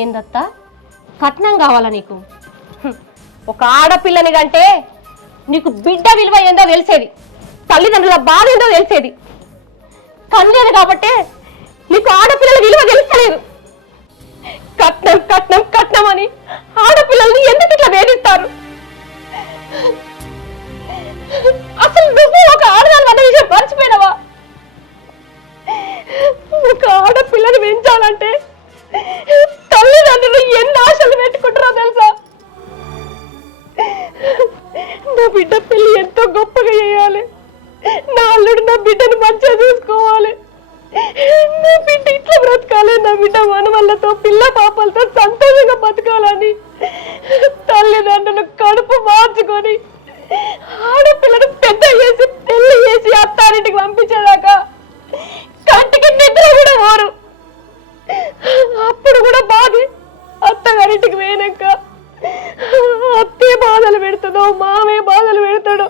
ఏందత్తా కట్నం కావాలా నీకు? ఒక ఆడపిల్లని కంటే నీకు బిడ్డ విలువ ఏందో తెలిసేది, తల్లిదండ్రుల బాధ ఏందో తెలిసేది. కన్యది కాబట్టే నీకు ఆడపిల్లల విలువ తెలుస్తలేదు. కట్నం కట్నం కట్నం అని ఆడపిల్లల్ని ఎందుకు ఇట్లా వేధిస్తారు? అసలు నువ్వు ఒక ఆడదాని అన్న విషయం మర్చిపోయినవా? ఒక ఆడపిల్లని పెంచాలంటే తల్లిదండ్రులు ఎన్ని ఆశలు పెట్టుకుంటారో తెలుసా? నా బిడ్డ పెళ్లి ఎంతో గొప్పగా చేయాలి, నా అల్లుడు నా బిడ్డను మంచిగా చూసుకోవాలి, నా బిడ్డ ఇట్లా బ్రతకాలి, నా బిడ్డ మనవళ్ళతో పిల్ల పాపలతో సంతోషంగా బతకాలని తల్లిదండ్రులు కడుపు మార్చుకొని ఆడపిల్లను పెద్ద చేసి పెళ్లి చేసి అత్తారింటికి పంపించేదాకా కంటికి నిద్ర కూడా పోరు. అప్పుడు కూడా బాధే. అత్తగారింటికి పోయినాక అత్తే బాధలు పెడతాడో, మామే బాధలు పెడతాడో,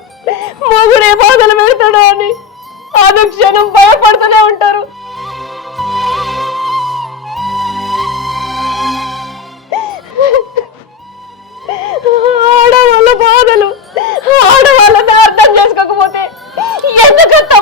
మొగుడే బాధలు పెడతాడో అని అనుక్షణం భయపడుతూనే ఉంటారు. ఆడవాళ్ళ బాధలు ఆడవాళ్ళని అర్థం చేసుకోకపోతే ఎందుకంత